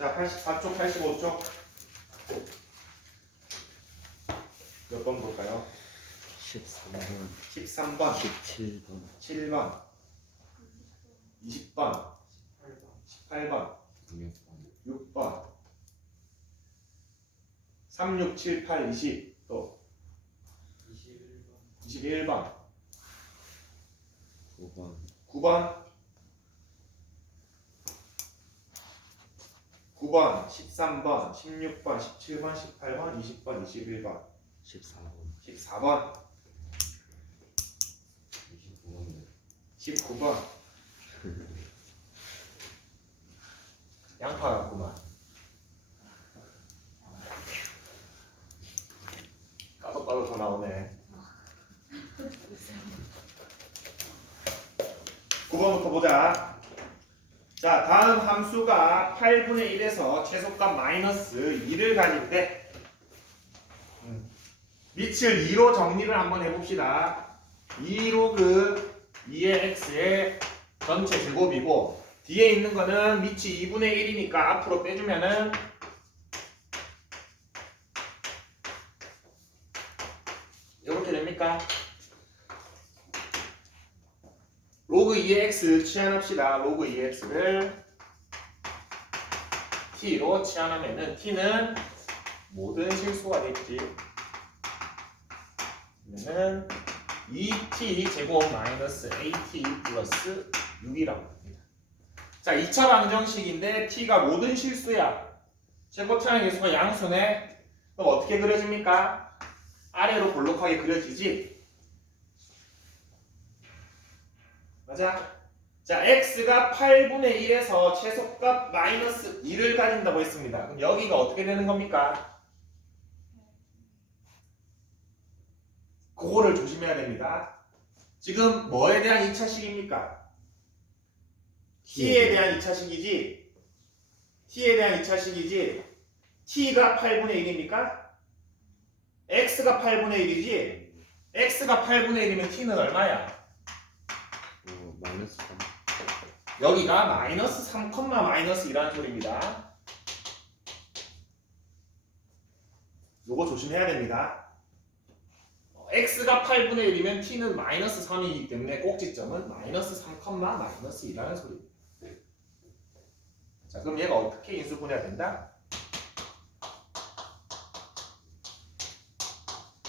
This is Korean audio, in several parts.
자, 84쪽, 85쪽. 몇 번 볼까요? 13번, 13번, 17번, 7번, 20번, 18번, 6번, 3, 6, 7, 8, 20, 또 21번, 9번, 9번, 9번, 13번, 16번, 17번, 18번, 20번, 21번, 14번, 14번, 19번. 양파 같구만. 까도 더 나오네. 9번부터 보자. 자, 다음 함수가 8분의 1에서 최소값 마이너스 2를 가진대. 밑을 2로 정리를 한번 해봅시다. 2로그 2의 x의 전체 제곱이고 뒤에 있는 거는 밑이 2분의 1이니까 앞으로 빼주면은 이렇게 됩니까? 로그 2의 x 치환합시다. 로그 2의 x를 t로 치환하면은 t는 모든 실수가 됐지. 그러면은 2t 제곱 마이너스 at 플러스 6이라고 합니다. 자, 2차 방정식인데 t가 모든 실수야. 최고차항 계수가 양수네. 그럼 어떻게 그려집니까? 아래로 볼록하게 그려지지. 맞아? 자, x가 8분의 1에서 최소값 마이너스 2를 가진다고 했습니다. 그럼 여기가 어떻게 되는 겁니까? 그거를 조심해야 됩니다. 지금 뭐에 대한 2차식입니까? t에 대한 2차식이지. t에 대한 2차식이지. t가 8분의 1입니까? x가 8분의 1이지. x가 8분의 1이면 t는 얼마야? 마이너스 3. 여기가 마이너스 3, 마이너스 2라는 소리입니다. 요거 조심해야 됩니다. x가 8분의 1이면 t는 마이너스 3이기 때문에 꼭지점은 마이너스 3, 마이너스 2라는 소리입니다. 자, 그럼 얘가 어떻게 인수분해가 된다?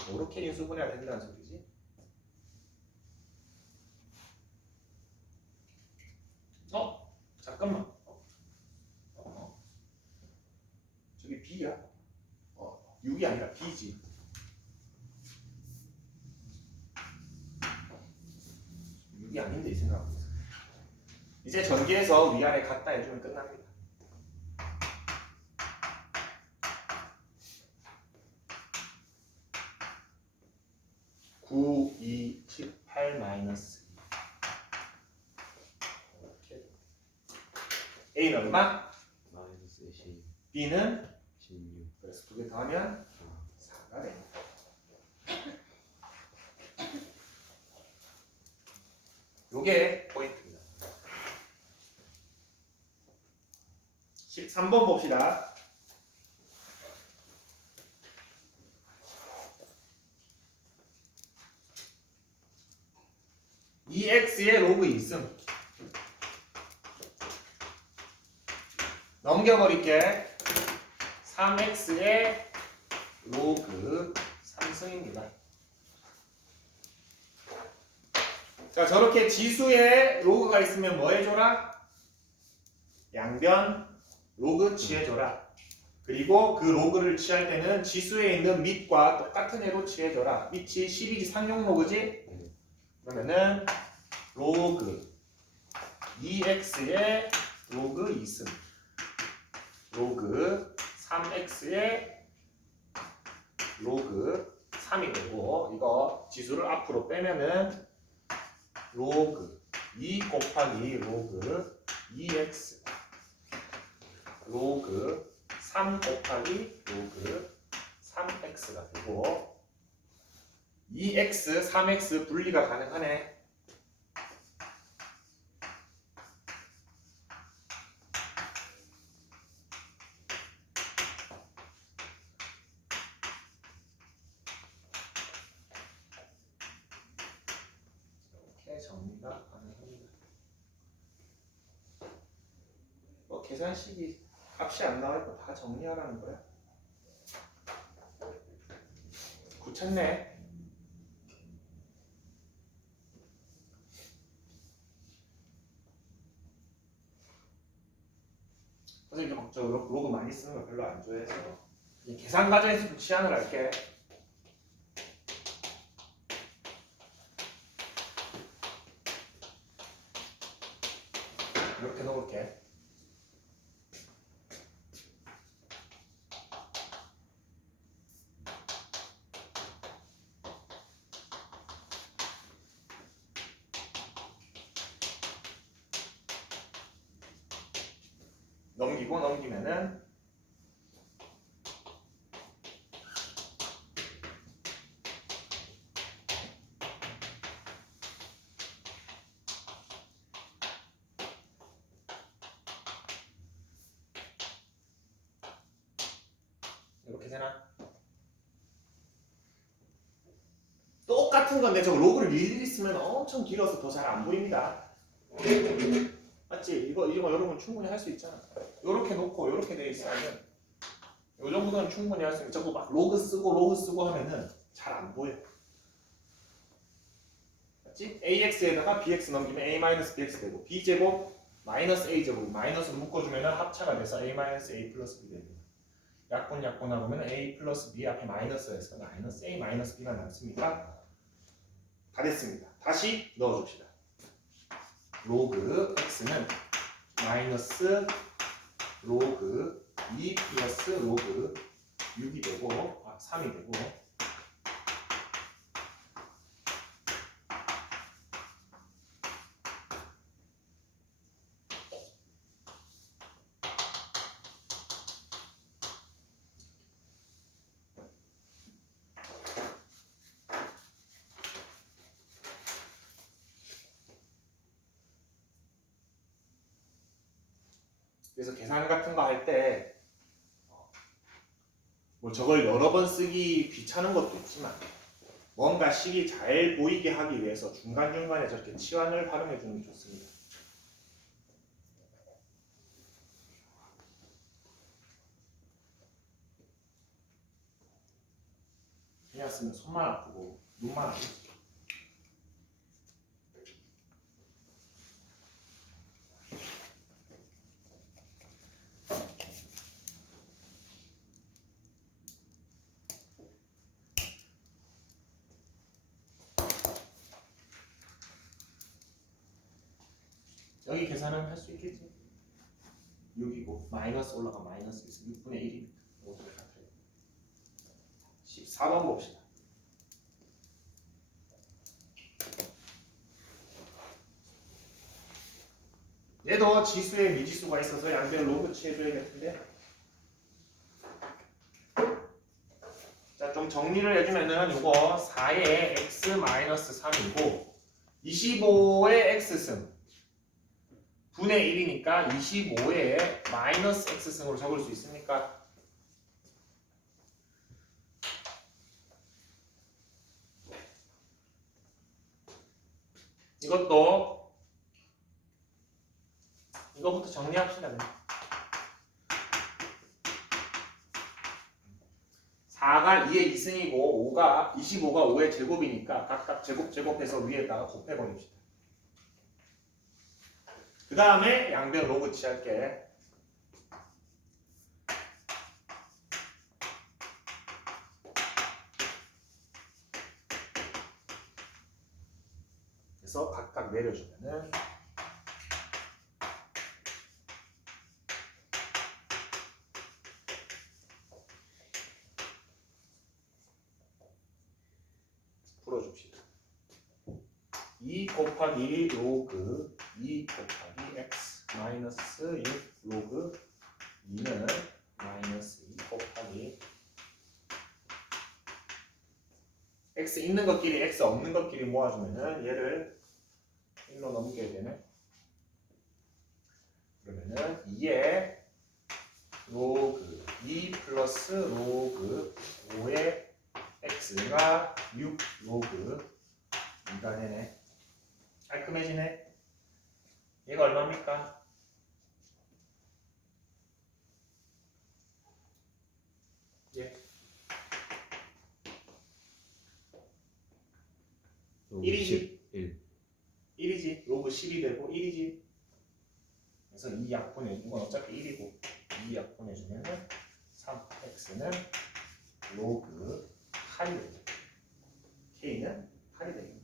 이렇게 인수분해가 된다는 소리지. 잠깐만. 저기 b야? 6이 아니라 b지. 이 아닌데 이 생각하고 있어. 이제 전개해서 위아래 갖다 해주면 끝납니다. (9, 2, 7, 8) 마이너스 이렇게. A는 얼마? 마이너스 10, B는 16. 그래서 두 개 더하면 4가 됩니다. 요게 포인트입니다. 13번 봅시다. 이 x의 로그 2승 넘겨버릴게. 3x의 로그 3승입니다. 자, 저렇게 지수에 로그가 있으면 뭐 해줘라? 양변 로그 취해줘라. 그리고 그 로그를 취할 때는 지수에 있는 밑과 똑같은 애로 취해줘라. 밑이 12지 상용 로그지? 그러면은 로그 2x의 로그 2승 로그 3x의 로그 3이 되고, 이거 지수를 앞으로 빼면은 로그 2 곱하기 로그 2x 로그 3 곱하기 로그 3x가 되고, 2x, 3x 분리가 가능하네. 정리가 가능합니다. 계산식이 값이 안 나와있고 다 정리하라는 거야. 귀찮네. 선생님 저 로그 많이 쓰는 거 별로 안 좋아해서 계산 과정에서 좀 치환을 할게. 이렇게 넣을게. 넘기면은 이렇게 되나? 똑같은 건데 저 로그를 일일이 쓰면 엄청 길어서 더 잘 안 보입니다. 맞지? 이거 여러분 충분히 할 수 있잖아. 이렇게 놓고 이렇게 돼 있으면 이 정도는 충분히 할 수 있는. 자꾸 막 로그 쓰고 하면은 잘 안 보여. 맞지? AX에다가 BX 넘기면 A-BX 되고 B제곱 마이너스 A제곱 마이너스로 묶어주면 합차가 돼서 A-A 플러스 B 됩니다. 약분하면 A 플러스 B 앞에 마이너스가 있어서 마이너스 A 마이너스 B가 남습니다. 다 됐습니다. 다시 넣어줍시다. 로그 X는 마이너스 로그 2 플러스 로그 6이 되고 3이 되고 그래서 계산 같은 거 할 때 뭐 저걸 여러 번 쓰기 귀찮은 것도 있지만 뭔가 식이 잘 보이게 하기 위해서 중간중간에 저렇게 치환을 활용해 주는 게 좋습니다. 그냥 쓰면 손만 아프고 눈만 아프고. 여기 계산은 할 수 있겠지? 6이고 마이너스 올라가 마이너스 있어 6분의 1입니다. 모두 같아요. 14번 봅시다. 얘도 지수에 미지수가 있어서 양변 로그 취해줘야겠는데. 자, 좀 정리를 해주면은 요거 4의 x-3이고 25의 x승 분의 1이니까 25의 마이너스 x승으로 적을 수 있습니까? 이거부터 정리합시다. 4가 2의 2승이고 25가 5의 제곱이니까 각각 제곱해서 위에다가 곱해버립시다. 그 다음에 양변 로그 취할게. 그래서 각각 내려주면은 풀어줍시다. 2 곱하기 로그 2 곱하기 x 마이너스 6 로그 2는 마이너스 2 곱하기 x 있는 것끼리 x 없는 것끼리 모아주면은 얘를 1로 넘겨야 되네. 그러면은 2의 로그 2 플러스 로그 5의 x가 6 로그 2가 되네. 깔끔하게 깔끔해지네. 얘가 얼마입니까? 예. 1이지. 1. 1이지. 로그 10이 되고 1이지. 그래서 2 약분해, 이건 어차피 1이고 2 약분해주면은 3x는 로그 8이 되고 k는 8이 되고.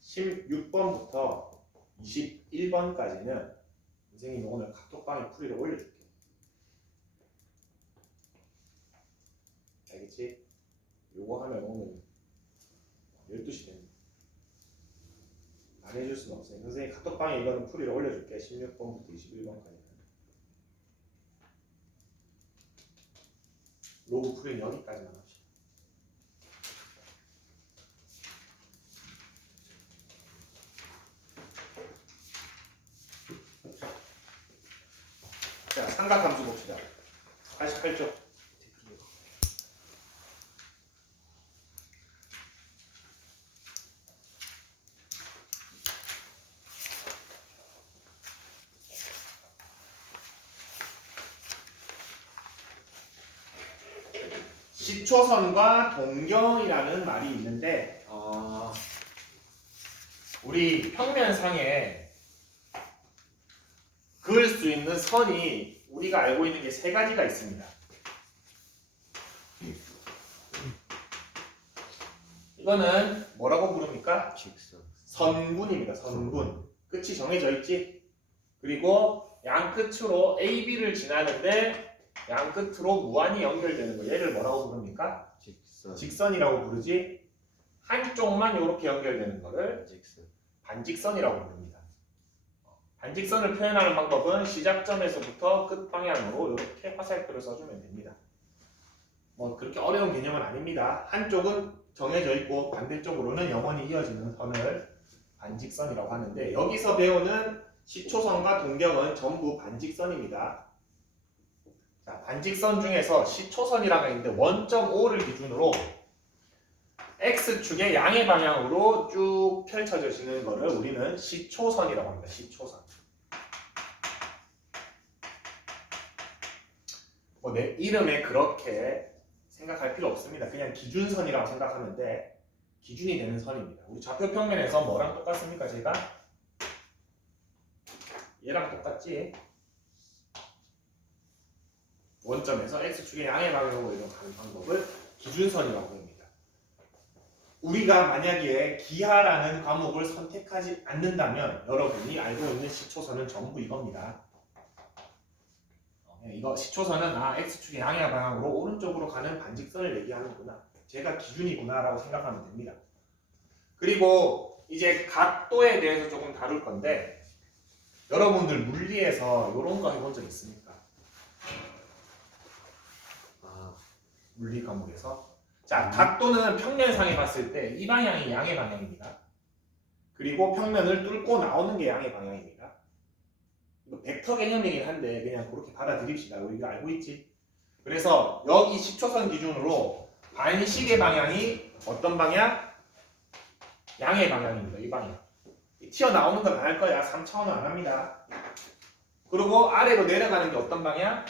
십 16번부터 21번까지는 선생님이 오늘 카톡방에 풀이를 올려줄게. 알겠지? 요거 하면 오늘 12시 됩니다. 안 해줄 수는 없어요. 선생님 카톡방에 이거는 풀이를 올려줄게. 16번부터 21번까지는. 로그 풀이는 여기까지만 합시다. 자, 삼각함수 봅시다. 88쪽. 시초선과 동경이라는 말이 있는데 우리 평면상에 그을 수 있는 선이 우리가 알고 있는 게 세 가지가 있습니다. 이거는 뭐라고 부릅니까? 직선. 선분입니다. 선분. 끝이 정해져 있지? 그리고 양 끝으로 AB를 지나는데 양 끝으로 무한히 연결되는 거. 얘를 뭐라고 부릅니까? 직선. 직선이라고 부르지. 한쪽만 이렇게 연결되는 거를 직선. 반직선이라고 부릅니다. 반직선을 표현하는 방법은 시작점에서부터 끝 방향으로 이렇게 화살표를 써주면 됩니다. 뭐 그렇게 어려운 개념은 아닙니다. 한쪽은 정해져 있고 반대쪽으로는 영원히 이어지는 선을 반직선이라고 하는데 여기서 배우는 시초선과 동경은 전부 반직선입니다. 자, 반직선 중에서 시초선이라고 있는데 원점 O를 기준으로 X축의 양의 방향으로 쭉 펼쳐지는 것을 우리는 시초선이라고 합니다. 시초선. 뭐 내 이름에 그렇게 생각할 필요 없습니다. 그냥 기준선이라고 생각하면 돼. 기준이 되는 선입니다. 우리 좌표 평면에서 뭐랑 똑같습니까? 제가 얘랑 똑같지? 원점에서 X축의 양의 방향으로 이런 가는 방법을 기준선이라고 합니다. 우리가 만약에 기하라는 과목을 선택하지 않는다면 여러분이 알고 있는 시초선은 전부 이겁니다. 이거 시초선은 X축의 양의 방향으로 오른쪽으로 가는 반직선을 얘기하는구나. 제가 기준이구나 라고 생각하면 됩니다. 그리고 이제 각도에 대해서 조금 다룰 건데 여러분들 물리에서 이런 거 해본 적 있습니까? 물리 과목에서 자, 각도는 평면상에 봤을 때 이 방향이 양의 방향입니다. 그리고 평면을 뚫고 나오는 게 양의 방향입니다. 이거 벡터 개념이긴 한데 그냥 그렇게 받아들입시다. 우리가 알고 있지? 그래서 여기 시초선 기준으로 반시계 방향이 어떤 방향? 양의 방향입니다. 이 방향. 튀어나오는 건 안 할 거야. 3차원은 안 합니다. 그리고 아래로 내려가는 게 어떤 방향?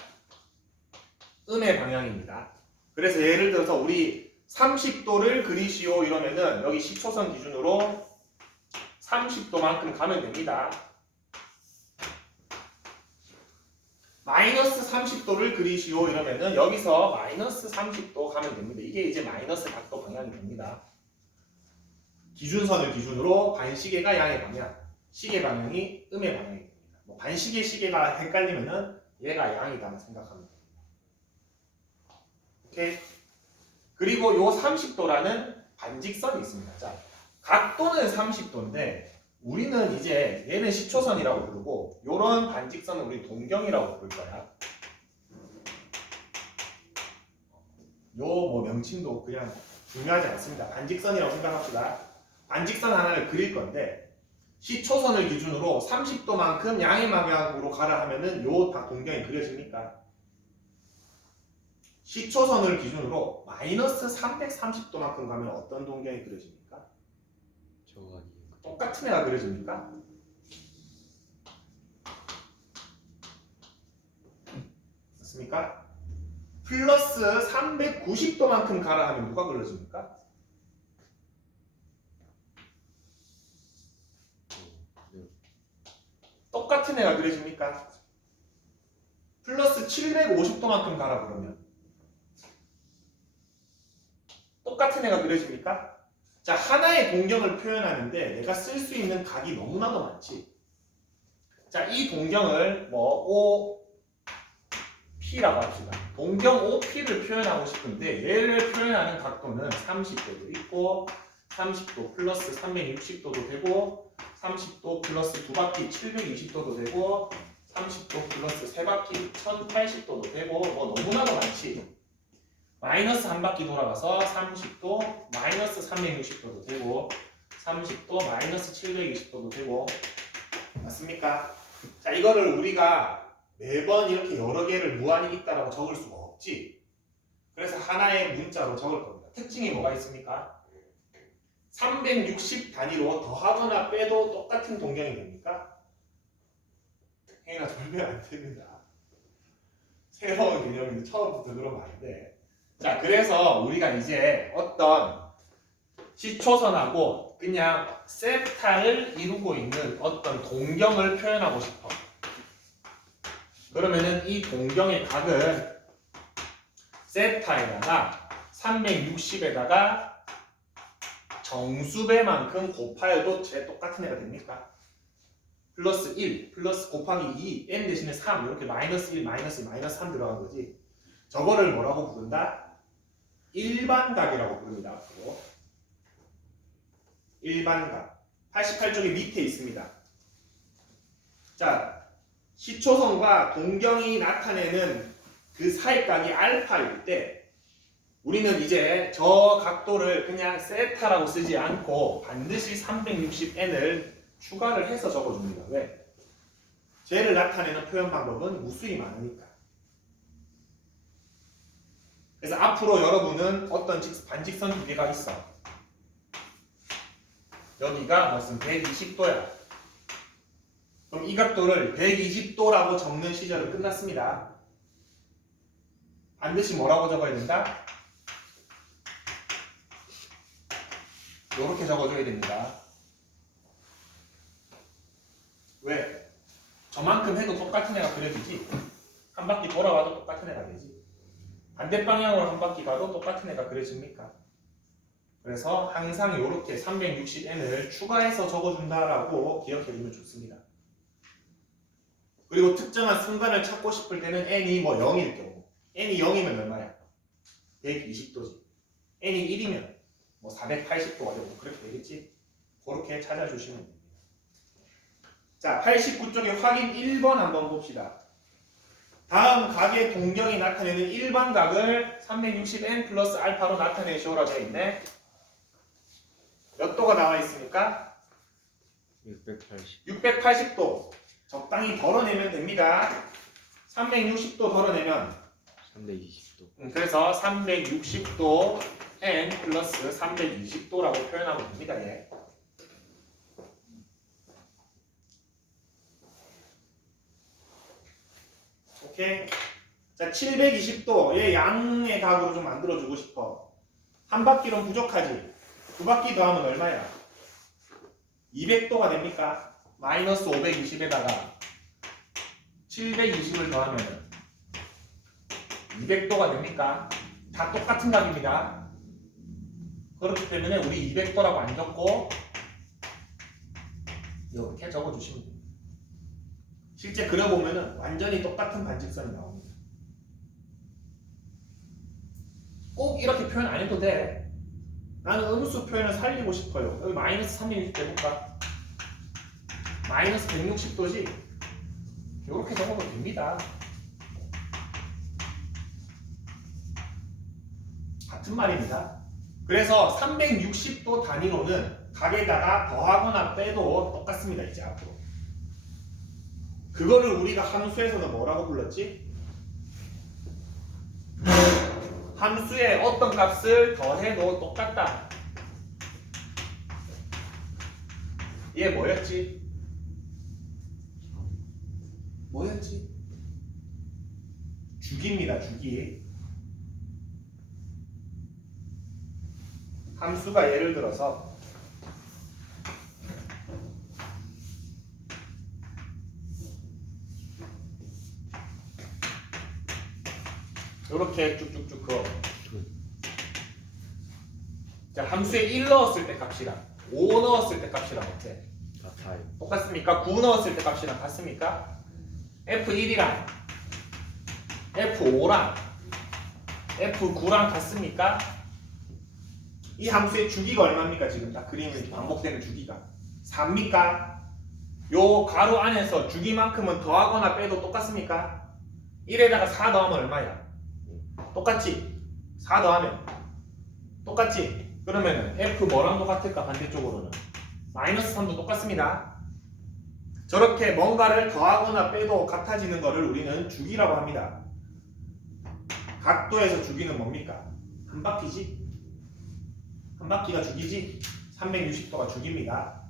음의 방향입니다. 그래서 예를 들어서 우리 30도를 그리시오 이러면은 여기 시초선 기준으로 30도만큼 가면 됩니다. 마이너스 30도를 그리시오 이러면은 여기서 마이너스 30도 가면 됩니다. 이게 이제 마이너스 각도 방향이 됩니다. 기준선을 기준으로 반시계가 양의 방향, 시계 방향이 음의 방향이 됩니다. 뭐 반시계 시계가 헷갈리면은 얘가 양이다 생각하면 됩니다. 오케이? 그리고 요 30도라는 반직선이 있습니다. 자, 각도는 30도인데 우리는 이제 얘는 시초선이라고 부르고 요런 반직선은 우리 동경이라고 부를 거야. 요 뭐 명칭도 그냥 중요하지 않습니다. 반직선이라고 생각합시다. 반직선 하나를 그릴 건데 시초선을 기준으로 30도만큼 양의 방향으로 가라 하면은 요 다 동경이 그려집니까? 시초선을 기준으로 마이너스 330도만큼 가면 어떤 동경이 그려집니까? 저거 아니에요. 똑같은 애가 그려집니까? 맞습니까? 플러스 390도만큼 가라 하면 누가 그려집니까? 네. 똑같은 애가 그려집니까? 플러스 750도만큼 가라 그러면 똑같은 애가 그려집니까? 자, 하나의 동경을 표현하는데 내가 쓸 수 있는 각이 너무나도 많지. 자, 이 동경을 뭐 OP라고 합시다. 동경 OP를 표현하고 싶은데 얘를 표현하는 각도는 30도도 있고 30도 플러스 360도도 되고 30도 플러스 2바퀴 720도도 되고 30도 플러스 3바퀴 1080도도 되고 뭐 너무나도 많지. 마이너스 한 바퀴 돌아가서 30도 마이너스 360도도 되고 30도 마이너스 720도도 되고 맞습니까? 자, 이거를 우리가 매번 이렇게 여러 개를 무한히 있다라고 적을 수가 없지. 그래서 하나의 문자로 적을 겁니다. 특징이 뭐가 있습니까? 360 단위로 더하거나 빼도 똑같은 동경이 됩니까? 행위가 절대 안 됩니다. 새로운 개념인데 처음부터 그러면 안 돼. 자, 그래서 우리가 이제 어떤 시초선하고 그냥 세타를 이루고 있는 어떤 동경을 표현하고 싶어. 그러면은 이 동경의 각은 세타에다가 360에다가 정수배만큼 곱하여도 제 똑같은 애가 됩니까? 플러스 1, 플러스 곱하기 2, n 대신에 3 이렇게 마이너스 1, 마이너스 2, 마이너스 3 들어간 거지. 저거를 뭐라고 부른다? 일반각이라고 부릅니다. 앞으로. 일반각. 88쪽에 밑에 있습니다. 자, 시초선과 동경이 나타내는 그 사이각이 알파일 때 우리는 이제 저 각도를 그냥 세타라고 쓰지 않고 반드시 360n을 추가를 해서 적어줍니다. 왜? 쟤를 나타내는 표현 방법은 무수히 많으니까. 그래서 앞으로 여러분은 어떤 반직선 두 개가 있어. 여기가 무슨 120도야. 그럼 이 각도를 120도라고 적는 시절은 끝났습니다. 반드시 뭐라고 적어야 된다? 이렇게 적어줘야 됩니다. 왜? 저만큼 해도 똑같은 애가 그려지지. 한 바퀴 돌아와도 똑같은 애가 되지. 반대 방향으로 한 바퀴 가도 똑같은 애가 그려집니까? 그래서 항상 이렇게 360n을 추가해서 적어준다라고 기억해주면 좋습니다. 그리고 특정한 순간을 찾고 싶을 때는 n이 뭐 0일 경우 n이 0이면 얼마야? 120도지. n이 1이면 뭐 480도가 되고 그렇게 되겠지? 그렇게 찾아주시면 됩니다. 자, 89쪽에 확인 1번 한번 봅시다. 다음 각의 동경이 나타내는 일반각을 360n 플러스 알파로 나타내시오라 되어 있네. 몇 도가 나와 있습니까? 680. 680도. 적당히 덜어내면 됩니다. 360도 덜어내면 320도. 그래서 360도 n 플러스 320도라고 표현하면 됩니다. 예. 오케이. 자, 720도의 양의 각으로 좀 만들어주고 싶어. 한 바퀴로는 부족하지. 두 바퀴 더하면 얼마야? 200도가 됩니까? 마이너스 520에다가 720을 더하면 200도가 됩니까? 다 똑같은 각입니다. 그렇기 때문에 우리 200도라고 안 적고 이렇게 적어주시면 됩니다. 실제 그려보면 완전히 똑같은 반직선이 나옵니다. 꼭 이렇게 표현 안 해도 돼. 나는 음수 표현을 살리고 싶어요. 여기 마이너스 360 해볼까? 마이너스 160도지? 이렇게 적어도 됩니다. 같은 말입니다. 그래서 360도 단위로는 각에다가 더하거나 빼도 똑같습니다. 이제 앞으로. 그거를 우리가 함수에서는 뭐라고 불렀지? 함수에 어떤 값을 더해도 똑같다. 얘 뭐였지? 뭐였지? 주기입니다. 주기. 함수가 예를 들어서 이렇게 쭉쭉쭉 그어. 자, 함수에 1 넣었을 때 값이랑 5 넣었을 때 값이랑 어때? 같아요. 똑같습니까? 9 넣었을 때 값이랑 같습니까? F1이랑 F5랑 F9랑 같습니까? 이 함수의 주기가 얼마입니까? 지금 딱 그림이 반복되는 주기가 4입니까? 요 가로 안에서 주기만큼은 더하거나 빼도 똑같습니까? 1에다가 4 더하면 얼마야? 똑같지? 4 더하면 똑같지? 그러면은 F 뭐랑 똑같을까? 반대쪽으로는 마이너스 3도 똑같습니다. 저렇게 뭔가를 더하거나 빼도 같아지는 거를 우리는 주기라고 합니다. 각도에서 주기는 뭡니까? 한 바퀴지? 한 바퀴가 주기지? 360도가 주기입니다.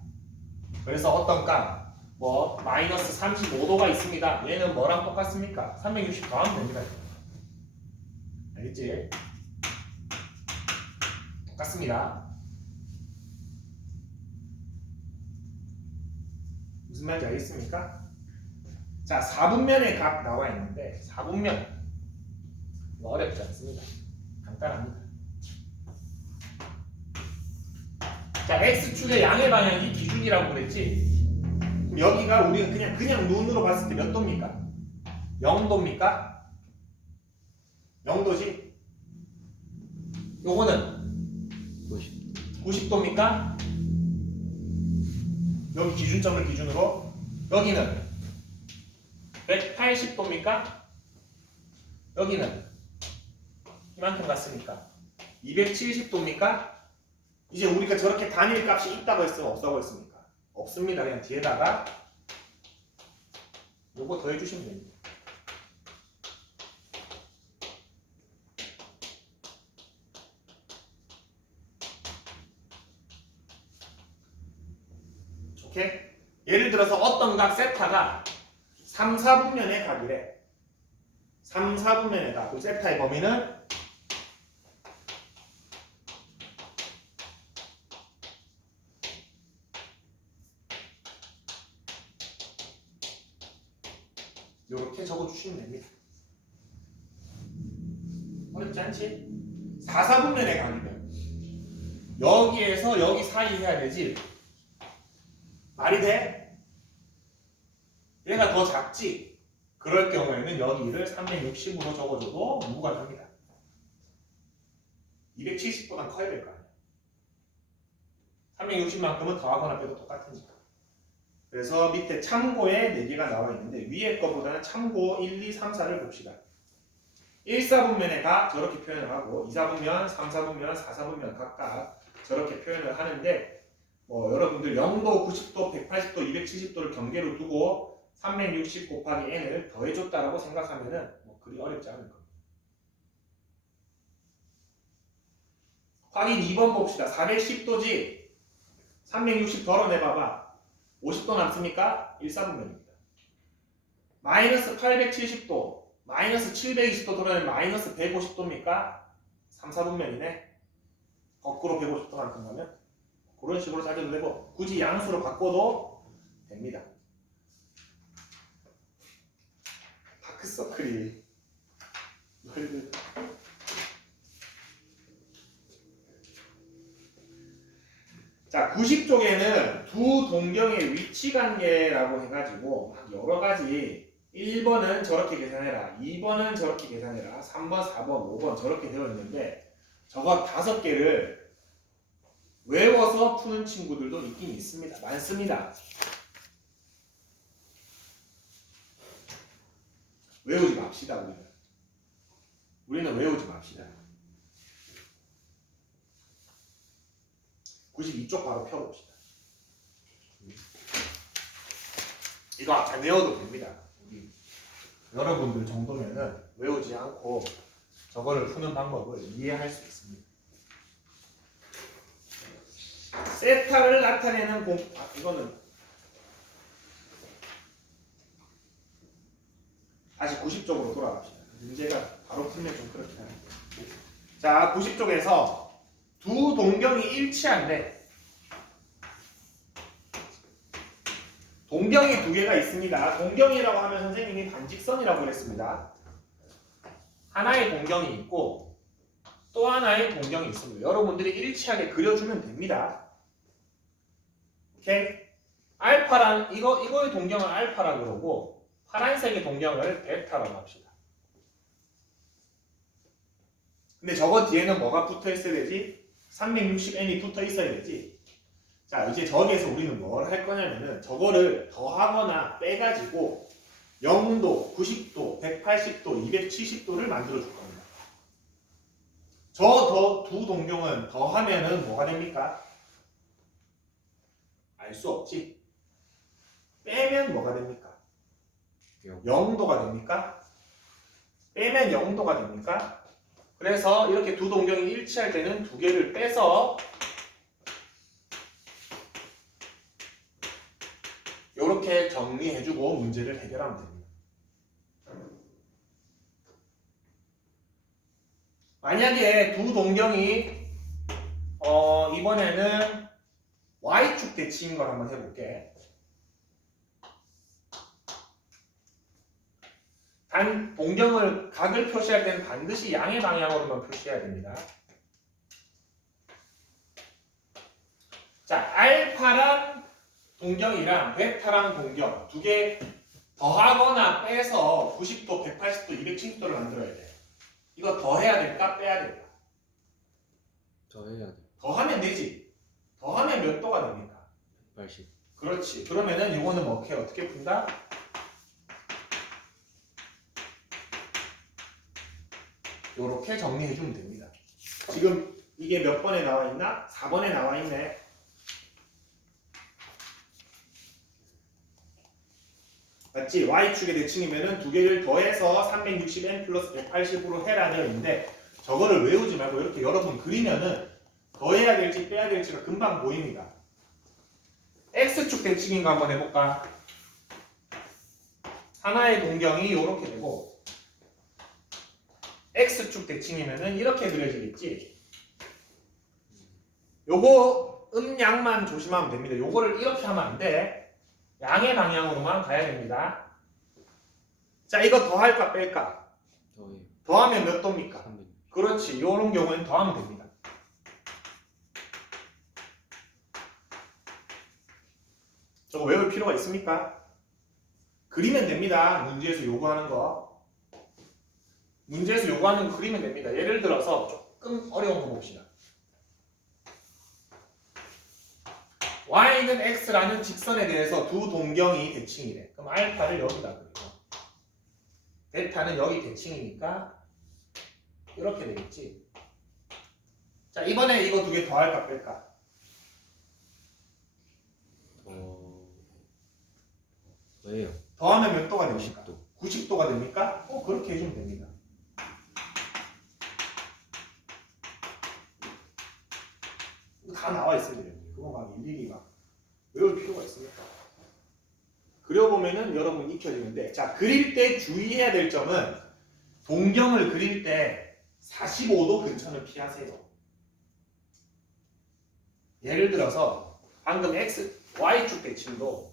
그래서 어떤 값, 뭐 마이너스 35도가 있습니다. 얘는 뭐랑 똑같습니까? 360 더하면 됩니다. 알겠지? 똑같습니다. 무슨 말인지 알겠습니까? 자, 4분면의 값 나와 있는데 4분면 어렵지 않습니다. 간단합니다. 자, x축의 양의 방향이 기준이라고 그랬지? 그럼 여기가 우리가 그냥 눈으로 봤을 때 몇 도입니까? 0도입니까? 0도지? 요거는 90도입니까? 여기 기준점을 기준으로 여기는 180도입니까? 여기는 이만큼 같습니까? 270도입니까? 이제 우리가 저렇게 단일 값이 있다고 했으면 없다고 했습니까? 없습니다. 그냥 뒤에다가 요거 더해주시면 됩니다. 오케이? 예를 들어서 어떤 각 세타가 3, 4분면의 각이래. 3, 4분면의 각. 그 세타의 범위는 이렇게 적어주시면 됩니다. 어렵지 않지? 4, 4분면의 각이면 여기에서 여기 사이 해야 되지. 말이 돼? 얘가 더 작지? 그럴 경우에는 여기를 360으로 적어줘도 무관합니다. 270보단 커야 될 거 아니야. 360만큼은 더하거나 빼도 똑같으니까. 그래서 밑에 참고에 4개가 나와 있는데 위에 거보다는 참고 1, 2, 3, 4를 봅시다. 1, 4분면에 다 저렇게 표현을 하고 2, 4분면, 3, 4분면, 4, 4분면 각각 저렇게 표현을 하는데 뭐 여러분들 0도, 90도, 180도, 270도를 경계로 두고 360 곱하기 n을 더해줬다라고 생각하면은 뭐 그리 어렵지 않을 겁니다. 확인 2번 봅시다. 410도지? 360 덜어내봐봐. 50도 남습니까? 1, 4분면입니다. 마이너스 870도, 마이너스 720도 덜어내면 마이너스 150도입니까? 3, 4분면이네. 거꾸로 150도만큼 가면 그런 식으로 따져도 되고 굳이 양수로 바꿔도 됩니다. 다크서클이 자, 90쪽에는 두 동경의 위치 관계라고 해가지고 막 여러 가지 1번은 저렇게 계산해라, 2번은 저렇게 계산해라, 3번, 4번, 5번 저렇게 되어 있는데 저거 5개를 외워서 푸는 친구들도 있긴 있습니다. 많습니다. 외우지 맙시다. 우리는 외우지 맙시다. 92쪽 바로 펴봅시다. 이거 잘 외워도 됩니다. 여러분들 정도면은 외우지 않고 저거를 푸는 방법을 이해할 수 있습니다. 세타를 나타내는 이거는 다시 90쪽으로 돌아갑시다. 문제가 바로 풀면 좀 그렇긴 한데. 자, 90쪽에서 두 동경이 일치한데 동경이 2개가 있습니다. 동경이라고 하면 선생님이 반직선이라고 그랬습니다. 하나의 동경이 있고 또 하나의 동경이 있습니다. 여러분들이 일치하게 그려주면 됩니다. 오케이? 알파란 이거의 동경을 알파라고 그러고 파란색의 동경을 베타라고 합시다. 근데 저거 뒤에는 뭐가 붙어 있어야 되지? 360n이 붙어 있어야 되지. 자, 이제 저기에서 우리는 뭘 할 거냐면은 저거를 더하거나 빼가지고 0도, 90도, 180도, 270도를 만들어 줄 겁니다. 저 두 동경은 더하면은 뭐가 됩니까? 알 수 없지. 빼면 뭐가 됩니까? 0도가 됩니까? 빼면 0도가 됩니까? 그래서 이렇게 두 동경이 일치할 때는 2개를 빼서 이렇게 정리해주고 문제를 해결하면 됩니다. 만약에 두 동경이 이번에는 Y축 대칭인 걸 한번 해볼게. 단 동경을 각을 표시할 때는 반드시 양의 방향으로만 표시해야 됩니다. 자, 알파랑 동경이랑 베타랑 동경 2개 더하거나 빼서 90도, 180도, 270도를 만들어야 돼. 이거 더해야 될까? 빼야 될까? 더해야 돼. 더하면 되지. 더하면 몇 도가 됩니까? 180. 그렇지. 그러면은 이거는 어떻게 푼다? 요렇게 정리해주면 됩니다. 지금 이게 몇 번에 나와 있나? 4번에 나와 있네. 맞지? Y축의 대칭이면은 2개를 더해서 360n 플러스 180으로 해라 되어 있는데 저거를 외우지 말고 이렇게 여러분 그리면은 더해야 될지 빼야 될지가 금방 보입니다. X축 대칭인 거 한번 해볼까? 하나의 동경이 이렇게 되고 X축 대칭이면은 이렇게 그려지겠지? 요거 음양만 조심하면 됩니다. 요거를 이렇게 하면 안 돼. 양의 방향으로만 가야 됩니다. 자, 이거 더할까 뺄까? 더해요. 더하면 몇 도입니까? 300. 그렇지. 이런 경우에는 더하면 됩니다. 저거 외울 필요가 있습니까? 그리면 됩니다. 문제에서 요구하는 거. 문제에서 요구하는 거 그리면 됩니다. 예를 들어서 조금 어려운 거 봅시다. y는 x라는 직선에 대해서 두 동경이 대칭이래. 그럼 알파를 여기다 그리고 베타는 여기 대칭이니까 이렇게 되겠지. 자, 이번에 이거 2개 더할까 뺄까? 더해요. 더하면 몇 도가 됩니까? 90도. 90도가 됩니까? 그렇게 해주면 됩니다. 다 나와 있습니다. 그거 막 일일이 막 외울 필요가 있습니까? 그려보면은 여러분 익혀지는데, 자, 그릴 때 주의해야 될 점은 동경을 그릴 때 45도 근처는 피하세요. 예를 들어서 방금 Y축 대칭도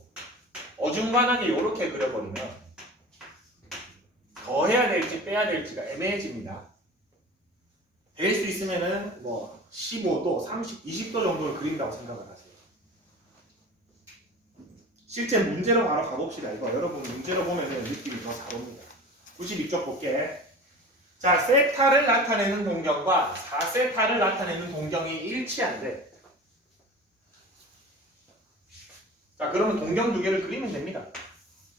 어중간하게 이렇게 그려버리면 더해야 될지 빼야 될지가 애매해집니다. 될 수 있으면은 뭐 15도, 30, 20도 정도를 그린다고 생각을 하세요. 실제 문제로 바로 가봅시다. 이거 여러분 문제로 보면은 느낌이 더 잘 옵니다. 92쪽 볼게. 자, 세타를 나타내는 동경과 4세타를 나타내는 동경이 일치한데, 자, 그러면 동경 두 개를 그리면 됩니다.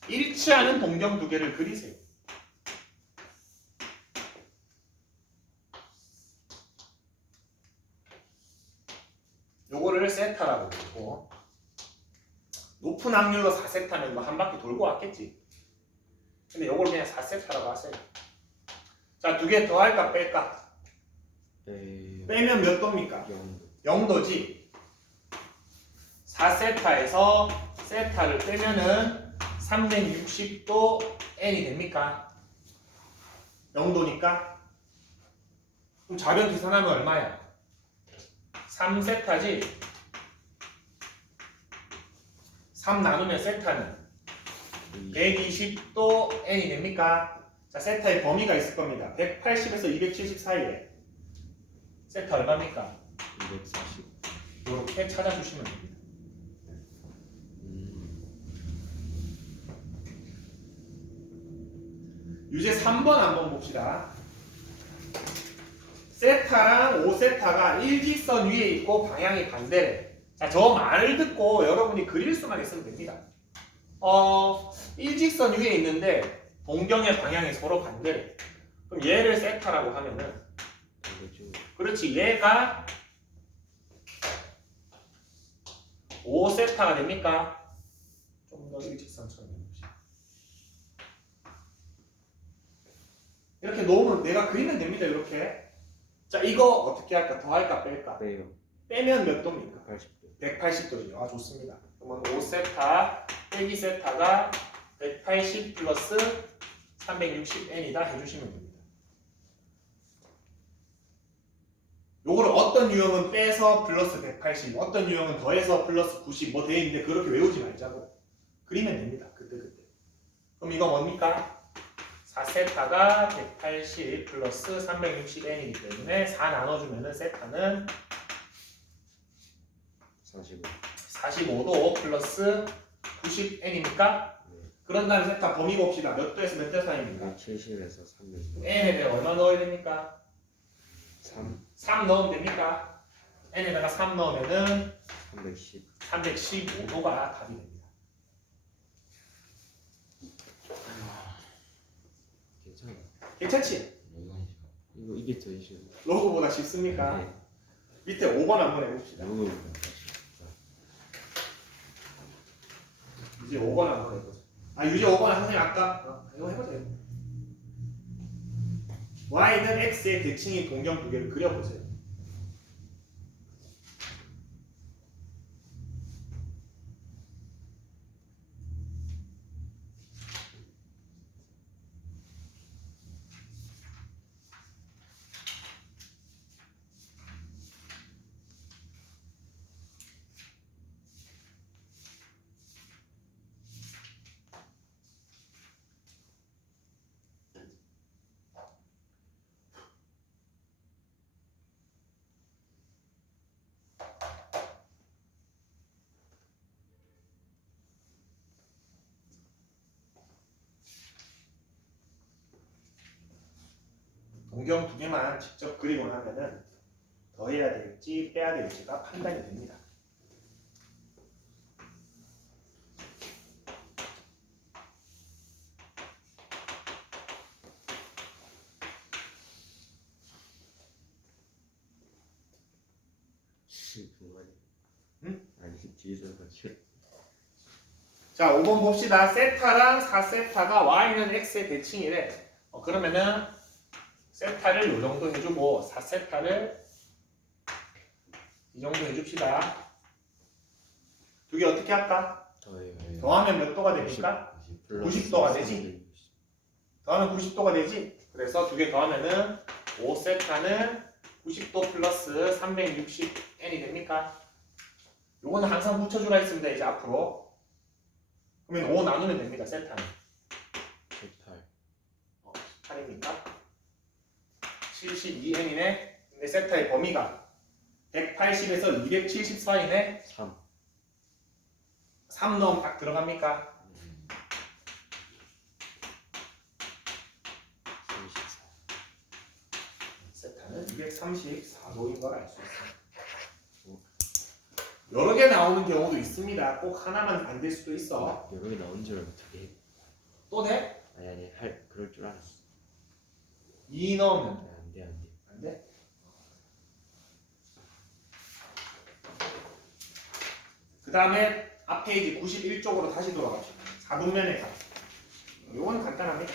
일치하는 동경 두 개를 그리세요. 요거를 세타라고 부르고, 높은 확률로 4세타면 뭐 한 바퀴 돌고 왔겠지. 근데 요걸 그냥 4세타라고 하세요. 자, 두 개 더 할까 뺄까? 빼요. 빼면 몇 도입니까? 0도. 0도지. 4세타에서 세타를 빼면은 360도 n이 됩니까? 0도니까. 그럼 좌변 계산하면 얼마야? 3세타지. 3 나누면 세타는 120도 n이 됩니까? 자, 세타의 범위가 있을 겁니다. 180에서 270 사이에 세타 얼마입니까? 240. 이렇게 찾아주시면 됩니다. 유제 3번 한번 봅시다. 세타랑 5세타가 일직선 위에 있고 방향이 반대래. 자, 저 말을 듣고 여러분이 그릴 수만 있으면 됩니다. 일직선 위에 있는데 동경의 방향이 서로 반대래. 그럼 얘를 세타라고 하면은, 반대쪽. 그렇지, 얘가 5세타가 됩니까? 좀 더 일직선처럼 해봅시다. 이렇게 놓으면 내가 그리면 됩니다. 이렇게. 자, 이거 어떻게 할까? 더 할까? 뺄까? 빼요. 빼면 몇 도입니까? 80도. 180도죠. 아, 좋습니다. 그러면 5세타 빼기 세타가 180 플러스 360n이다 해주시면 됩니다. 요거를 어떤 유형은 빼서 플러스 180, 어떤 유형은 더해서 플러스 90 뭐 돼 있는데 그렇게 외우지 말자고. 그리면 됩니다. 그때. 그럼 이거 뭡니까? 4세타가 180 플러스 360n이기 때문에 4 나눠주면은 세타는 45. 45도 플러스 90n입니까? 네. 그런 다음에 세타 범위 봅시다. 몇 도에서 몇 도 사이입니까? 170에서 300. n에다가 얼마 넣어야 됩니까? 3. 3 넣으면 됩니까? n에다가 3 넣으면은 310. 315도가 답이 됩니다. 괜찮아. 괜찮지? 이게 더 쉬워. 로그보다 쉽습니까? 네. 밑에 5번 한번 해봅시다. 너무 유제 5번 한번 해보자. 아, 유제 5번 선생님 아까 이거 해보자. 이거. y는 x의 대칭인 동경 두 개를 그려보세요. 동경 두 개만 직접 그리고 나면은 더해야 될지 빼야 될지가 판단이 됩니다. 응? 아니 뒤에서 같이. 자, 5번 봅시다. 세타랑 4세타가 y는 x의 대칭이래. 그러면은 세타를 이 정도 해주고 4세타를 이 정도 해줍시다. 두 개 어떻게 할까? 더해요. 더하면 몇 도가 됩니까? 90도가 되지? 더하면 90도가 되지? 그래서 두 개 더하면은 5세타는 90도 플러스 360n이 됩니까? 요거는 항상 붙여주라 했습니다. 이제 앞으로. 그러면 5 나누면 됩니다. 세타는. 18. 8입니까? 72n이네. 근데 세타의 범위가 180에서 270 사이네. 3. 3 넣으면 딱 들어갑니까? 34. 234도인 걸 알 수 있어요. 여러 개 나오는 경우도 있습니다. 꼭 하나만 안 될 수도 있어. 여러 개 나온 줄 알고 어떻게 해? 또 돼? 아니 할 그럴 줄 알았어. 2 넣으면 돼. 안돼. 안 돼? 그 다음에 앞 페이지 91쪽으로 다시 돌아갑시다. 4분면의 값. 요거는 간단합니다.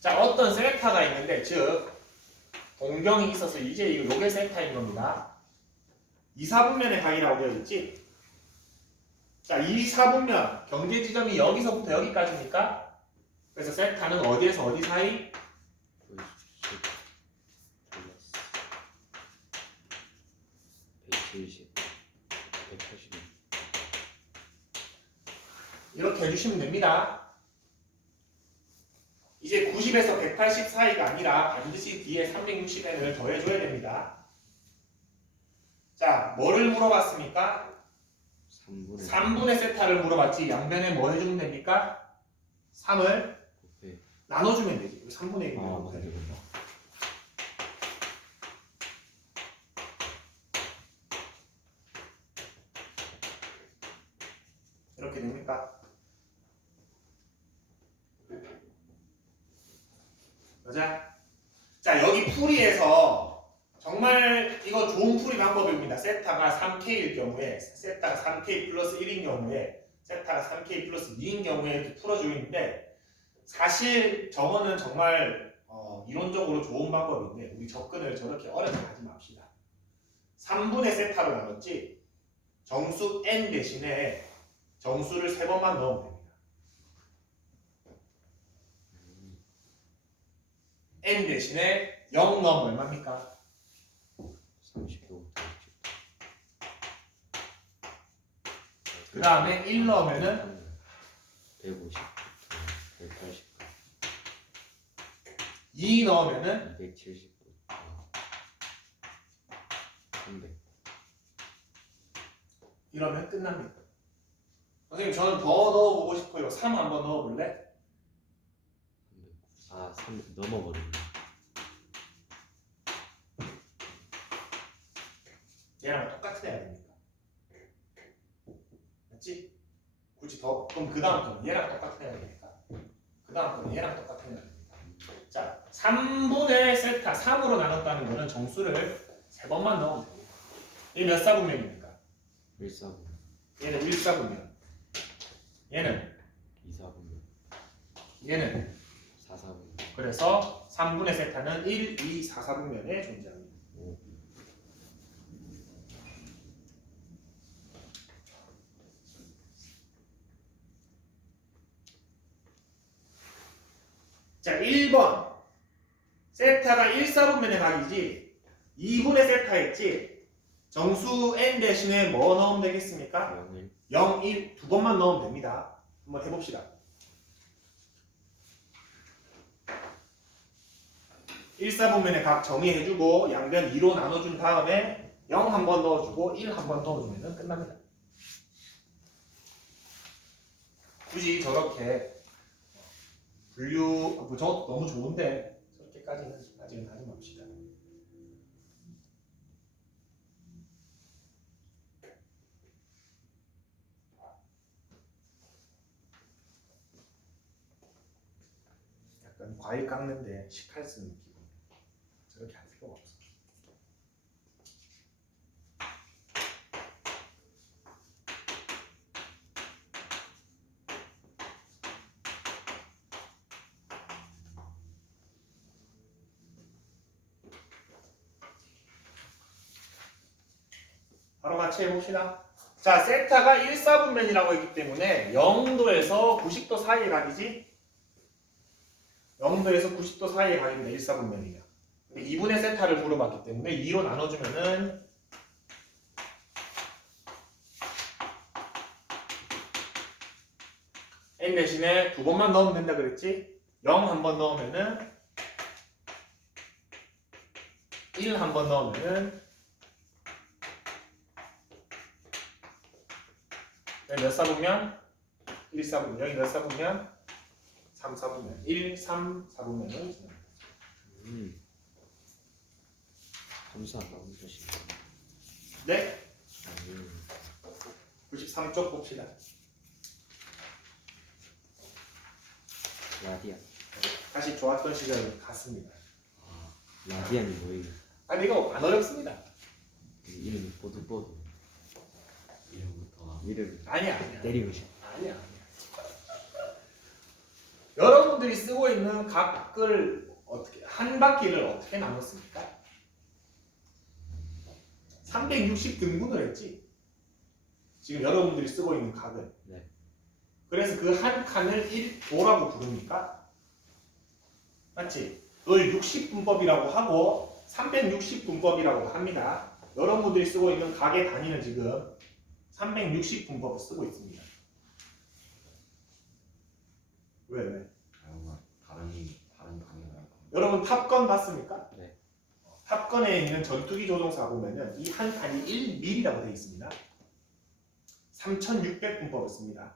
자, 어떤 셀타가 있는데, 즉 동경이 있어서 이제 이거 요게 셀타인 겁니다. 2, 4분면의 각이라고 되어 있지? 자, 2, 4분면 경계 지점이 여기서부터 여기까지니까 그래서 셀타는 어디에서 어디 사이? 90 플러스 170 180. 이렇게 해주시면 됩니다. 이제 90에서 180 사이가 아니라 반드시 뒤에 360n을 더해줘야 됩니다. 자, 뭐를 물어봤습니까? 3분의 세타를 물어봤지. 양변에 뭐 해주면 됩니까? 3을 곱해. 나눠주면 되지. 3분의 1을 아 곱해. 맞네. 이렇게 됩니까? 여자? 자, 여기 풀이에서 정말 이거 좋은 풀이 방법입니다. 세타가 3K일 경우에, 세타가 3K 플러스 1인 경우에, 세타가 3K 플러스 2인 경우에 이렇게 풀어주는데 사실 저거는 정말 이론적으로 좋은 방법인데 우리 접근을 저렇게 어렵게 하지 맙시다. 3분의 세타로 나눴지 정수 n 대신에 정수를 3번만 넣으면 됩니다. n 대신에 0 넣으면 얼마입니까? 30도. 그 다음에 1 넣으면은 150 180 2 넣으면은 270 300. 이러면 끝납니다. 선생님 저는 더 넣어보고 싶어요. 3 한번 넣어볼래? 아 3 넘어버리네. 얘랑 똑같은 애야 됩니까? 맞지? 굳이 더 그럼 그 다음 거는 얘랑 똑같은 애야 됩니까? 그 다음 거는 얘랑 똑같은 애야 됩니까? 자, 3분의 세타 3으로 나눴다는 거는 정수를 3번만 넣으면 됩니다. 이게 몇 사분면입니까? 1사분 얘는 1사분면. 얘는 2사분 얘는 4사분. 그래서 3분의 세타는 1, 2, 4, 4분면에 존재합니다. 자, 1번 세타가 1, 4분면의 각이지 2분의 세타였지 정수 n 대신에 뭐 넣으면 되겠습니까? 0일 0, 1 두 번만 넣으면 됩니다. 한번 해봅시다. 1, 4분면의 각 정의해주고 양변 2로 나눠준 다음에 0 한 번 넣어주고 1 한 번 넣어주면 끝납니다. 굳이 저렇게 분류, 저것도 너무 좋은데 저렇게까지는 아직은 하지 맙시다. 약간 과일 깎는데 식칼 쓰는 기분. 저렇게 할 필요가 없어. 바로 같이 해봅시다. 자, 세타가 1, 4분면이라고 했기 때문에 0도에서 90도 사이의 각이지? 0도에서 90도 사이의 각입니다. 1, 4분면이면. 2분의 세타를 물어봤기 때문에 2로 나눠주면은 n 대신에 두 번만 넣으면 된다 그랬지? 0 한 번 넣으면은 1 한 번 넣으면은 몇 사분면? 1 사분면. 여기 몇 사분면? 3, 4분면 1, 3, 4분면을 지납니다. 점수 안 나오는 것이. 네? 아니 93쪽 봅시다. 라디안. 다시 좋았던 시절 같습니다. 아 라디안이 뭐예요? 아니 이거 안 어렵습니다. 이름이 뽀드뽀드. 이름부터 이름 아니야. 때리고 싶어. 아니야. 여러분들이 쓰고 있는 각을 어떻게 한 바퀴를 어떻게 나눴습니까? 360 등분을 했지. 지금 여러분들이 쓰고 있는 각은. 네. 그래서 그 한 칸을 1도라고 부릅니까? 맞지? 그걸 60분법이라고 하고 360분법이라고 합니다. 여러분들이 쓰고 있는 각의 단위는 지금 360분법을 쓰고 있습니다. 왜? 다른 강의가 여러분 탑건 봤습니까? 네. 탑건에 있는 전투기 조종사 보면은 이 한 칸이 1mm라고 되어 있습니다. 3600분법을 씁니다.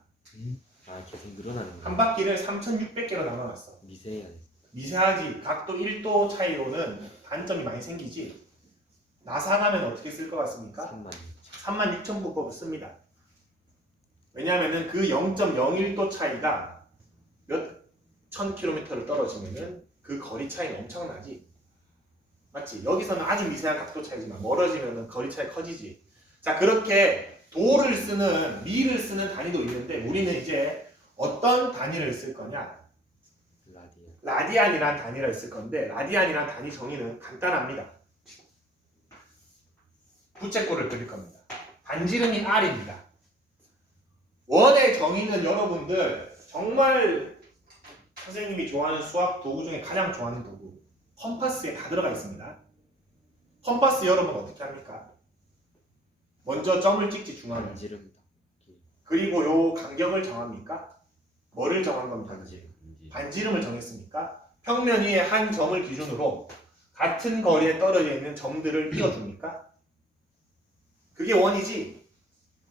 아 계속 늘어나는 한 거. 바퀴를 3600개로 나눠놨어. 미세한. 미세하지. 각도 1도 차이로는 단점이 많이 생기지. 나사 가면 어떻게 쓸 것 같습니까? 3만. 36,000분법을 씁니다. 왜냐하면은 그 0.01도 차이가 몇 천 킬로미터를 떨어지면은 그 거리 차이는 엄청나지. 맞지? 여기서는 아주 미세한 각도 차이지만 멀어지면은 거리 차이 커지지. 자, 그렇게 도를 쓰는 미를 쓰는 단위도 있는데 우리는 이제 어떤 단위를 쓸 거냐? 라디안. 라디안이란 단위를 쓸 건데 라디안이란 단위 정의는 간단합니다. 부채꼴을 그릴 겁니다. 반지름이 R입니다. 원의 정의는 여러분들 정말 선생님이 좋아하는 수학 도구 중에 가장 좋아하는 도구 컴파스에 다 들어가 있습니다. 컴파스 여러분 어떻게 합니까? 먼저 점을 찍지 중앙에. 반지름. 그리고 요 간격을 정합니까? 뭐를 정한 겁니까? 반지름. 반지름을 정했습니까? 평면 위에 한 점을 기준으로 같은 거리에 떨어져 있는 점들을 띄워줍니까? 그게 원이지.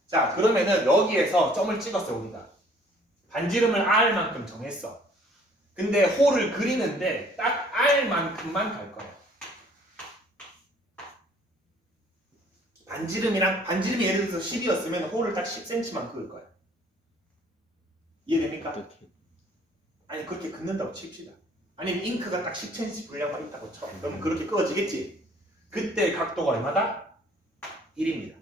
자, 그러면은 여기에서 점을 찍었어 우리가. 반지름을 R만큼 정했어. 근데 호를 그리는데 딱 R만큼만 갈 거야. 반지름이 예를 들어서 10이었으면 호를 딱 10cm만 그을 거야. 이해됩니까? 어떻게? 아니 그렇게 긋는다고 칩시다. 아니면 잉크가 딱 10cm 분량만 있다고 쳐. 그러면 그렇게 끄어지겠지. 그때 각도가 얼마다? 1입니다.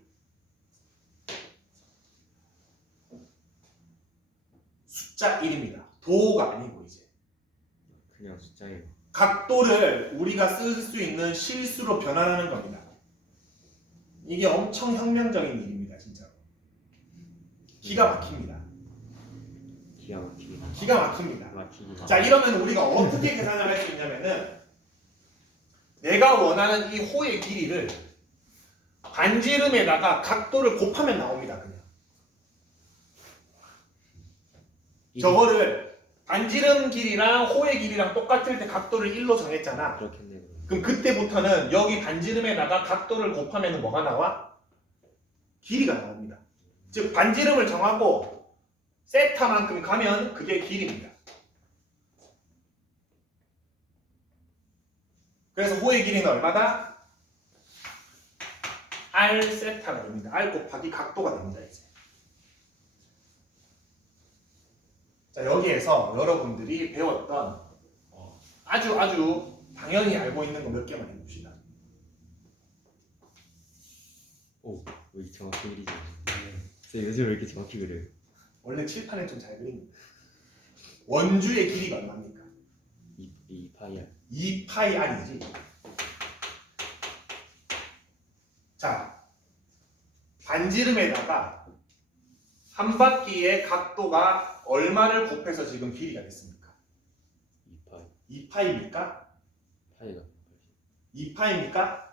숫자 1입니다. 도가 아니고 이제. 그냥 숫자예요. 각도를 우리가 쓸 수 있는 실수로 변환하는 겁니다. 이게 엄청 혁명적인 일입니다. 진짜로. 기가 막힙니다. 기가 막히게. 기가 막힙니다. 막히게. 자, 이러면 우리가 어떻게 계산을 할 수 있냐면은 내가 원하는 이 호의 길이를 반지름에다가 각도를 곱하면 나옵니다. 그냥 저거를 반지름 길이랑 호의 길이랑 똑같을 때 각도를 1로 정했잖아. 그렇겠네요. 그럼 그때부터는 여기 반지름에다가 각도를 곱하면 뭐가 나와? 길이가 나옵니다. 즉 반지름을 정하고 세타만큼 가면 그게 길입니다. 그래서 호의 길이는 얼마다? R 세타가 됩니다. R 곱하기 각도가 됩니다. 이제. 자, 여기에서 여러분들이 배웠던 아주 당연히 알고 있는 거 몇 개만 해봅시다. 오, 왜 이렇게 정확히 그리지? 쌤 요즘 왜 이렇게 정확히 그려요? 원래 칠판에 좀 잘 그립니다. 원주의 길이가 얼마입니까? 2파이야. 2파이 R이지. 자, 반지름에다가 한 바퀴의 각도가 얼마를 곱해서 지금 길이가 됐습니까? 2파이. 2파이입니까? 파이가 2파입니까?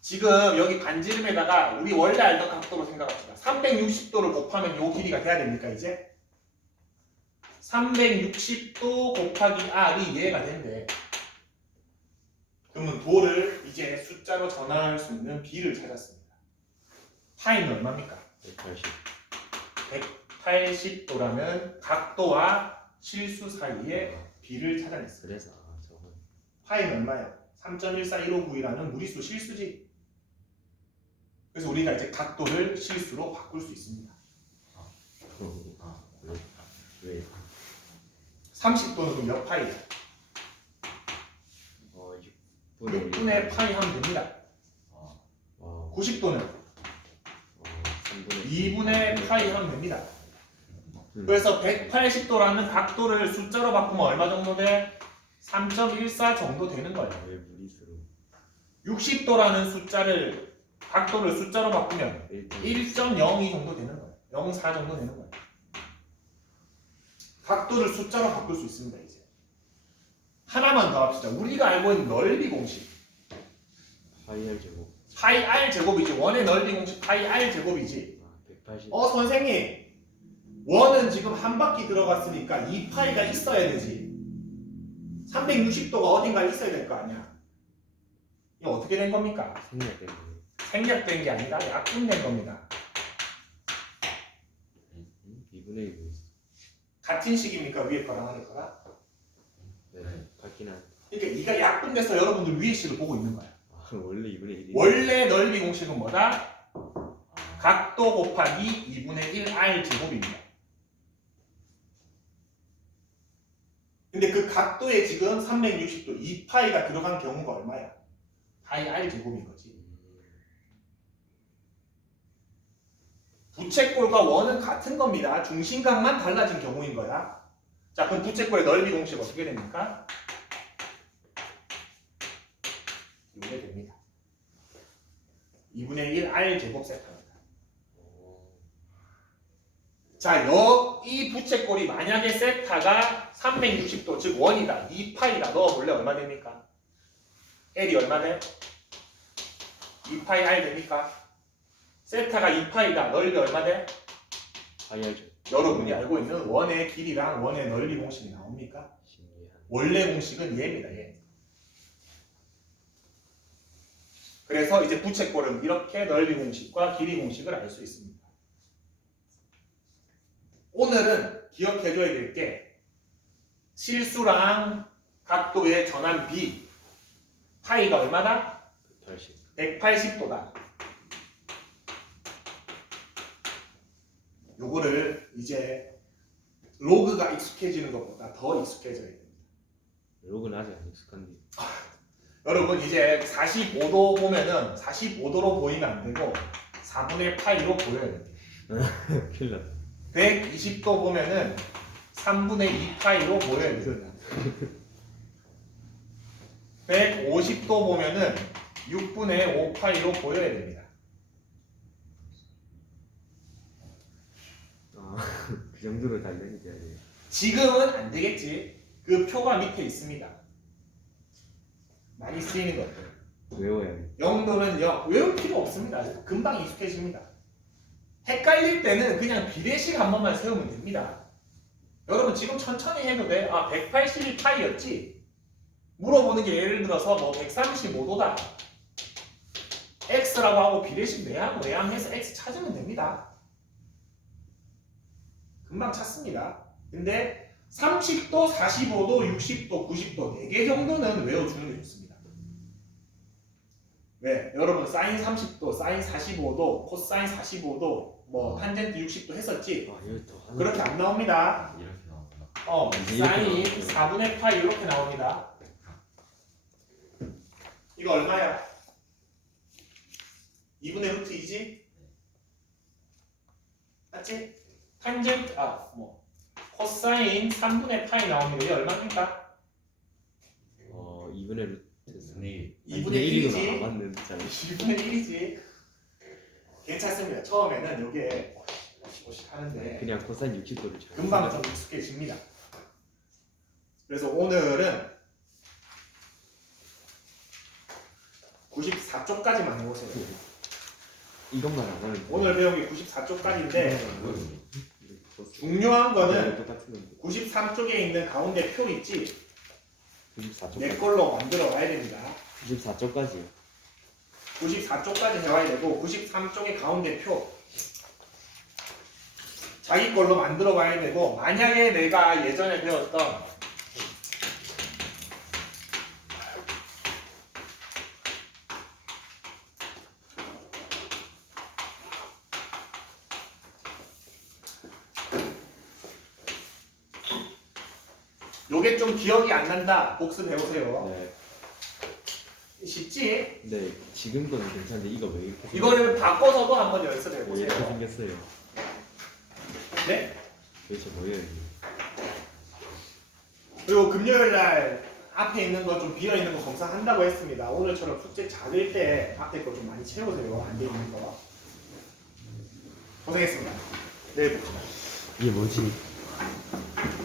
지금 여기 반지름에다가 우리 원래 알던 각도로 생각합시다. 360도를 곱하면 요 길이가 돼야 됩니까 이제? 360도 곱하기 R이 얘가 된대. 그러면 도를 이제 숫자로 전환할 수 있는 B를 찾았습니다. 파이는 얼마입니까? 180. 180도라는 각도와 실수 사이의 비를 찾아냈어요. 그래서 저건 파이는 얼마예요? 3.14159이라는 무리수 실수지. 그래서 우리가 이제 각도를 실수로 바꿀 수 있습니다. 왜 30도는 그럼 몇 파이야? 6분의 6분의 파이 하면 됩니다. 아, 90도는 3분의 2분의 파이 하면 됩니다. 그래서 180도라는 각도를 숫자로 바꾸면 얼마 정도 돼? 3.14 정도 되는 거예요. 왜 무리수로 60도라는 각도를 숫자로 바꾸면 1.2 1.02 정도 되는 거예요. 0.4 정도 되는 거예요. 각도를 숫자로 바꿀 수 있습니다. 이제 하나만 더 합시다. 우리가 알고 있는 넓이 공식 파이 r 제곱 파이 r 제곱이지. 원의 넓이 공식 파이 r 제곱이지. 180 선생님 원은 지금 한 바퀴 들어갔으니까 2파이가 있어야 되지. 360도가 어딘가에 있어야 될 거 아니야. 이거 어떻게 된 겁니까? 생략된 거 생략된 게 아니라 약분된 겁니다. 2분의 1도 있어. 같은 식입니까? 위에 거랑 아래 거랑? 네, 같긴 한. 그러니까 이가 약분돼서 여러분들 위에 식을 보고 있는 거야. 원래 2분의 1이 원래 넓이 공식은 뭐다? 아, 각도 곱하기 2분의 1 r 제곱입니다. 근데 그 각도에 지금 360도 2파이가 들어간 경우가 얼마야? 파이 r 제곱인 거지. 부채꼴과 원은 같은 겁니다. 중심각만 달라진 경우인 거야. 자, 그럼 부채꼴의 넓이 공식 어떻게 됩니까? 이게 됩니다. 2분의 1 r 제곱 세타입니다. 자, 이 부채꼴이 만약에 세타가 360도, 즉 원이다, 2파이다 넣어볼래? 얼마 됩니까? L이 얼마 돼? 2파이 r 됩니까? 세타가 2파이다, 넓이 얼마 돼? 파이 r 제곱 여러분이 알고 있는 원의 길이랑 원의 넓이 공식이 나옵니까? 신기한. 원래 공식은 얘입니다, 얘. 그래서 이제 부채꼴은 이렇게 넓이 공식과 길이 공식을 알 수 있습니다. 오늘은 기억해줘야 될 게 실수랑 각도의 전환 B 파이가 얼마다? 180 180도다. 요거를 이제 로그가 익숙해지는 것보다 더 익숙해져야 됩니다. 로그는 아직 안 익숙한데 여러분 이제 45도 보면은 45도로 보이면 안 되고 4분의 파이로 보여야 됩니다. 큰일 났다. 120도 보면은 3분의 2파이로 보여야 됩니다. 150도 보면은 6분의 5파이로 보여야 됩니다. 그 정도로 달려야 돼. 지금은 안 되겠지. 그 표가 밑에 있습니다. 많이 쓰이는 것들. 외워야 돼. 0도는 0. 외울 필요 없습니다. 금방 익숙해집니다. 헷갈릴 때는 그냥 비례식 한 번만 세우면 됩니다. 여러분 지금 천천히 해도 돼. 181파이였지? 물어보는 게 예를 들어서 뭐 135도다. x라고 하고 비례식 내항해서 x 찾으면 됩니다. 금방 찾습니다. 근데 30도, 45도, 60도, 90도 4개 정도는 외워주는 게 좋습니다. 왜? 여러분 사인 30도, 사인 45도, 코사인 45도, 뭐 탄젠트 60도 했었지? 이거 또 하나. 그렇게 안 나옵니다. 이렇게 나오구나. 사인 4분의 파이 이렇게 나옵니다. 이거 얼마야? 2분의 루트 2지? 맞지? 탄젠트 코사인 3분의 파이 나옵니다. 이게 얼마입니까? 2분의 루트 2분의 2분의 1이구나. 1이지. 맞는 잘. 2분의 1이지. 괜찮습니다. 처음에는 이게 오시오시 하는데 그냥 코사인 60도를 잘. 금방 좀 익숙해집니다. 그래서 오늘은 94쪽까지만 해보세요. 이것만 안 하면 돼. 오늘 배운 게 94쪽까지인데 코스. 중요한 거는 똑같은 건데. 93쪽에 있는 가운데 표 있지? 94쪽. 내 걸로 만들어 와야 됩니다. 94쪽까지요. 94쪽까지 해와야 되고 93쪽의 가운데 표. 자, 자기 걸로 만들어 봐야 되고, 만약에 내가 예전에 배웠던 요게 좀 기억이 안 난다. 복습 해보세요. 네. 쉽지? 네. 지금 거는 괜찮은데 이거 왜 이렇게 이거를 바꿔서도 한번 연습해 왜 이렇게 보세요. 생겼어요? 네? 도대체 뭐예요 이게? 그리고 금요일 날 앞에 있는 거 좀 비어 있는 거 검사한다고 했습니다. 오늘처럼 숙제 작을 때 앞에 거 좀 많이 채우세요. 안 돼 있는 거. 고생했습니다. 내일 봅시다. 이게 뭐지?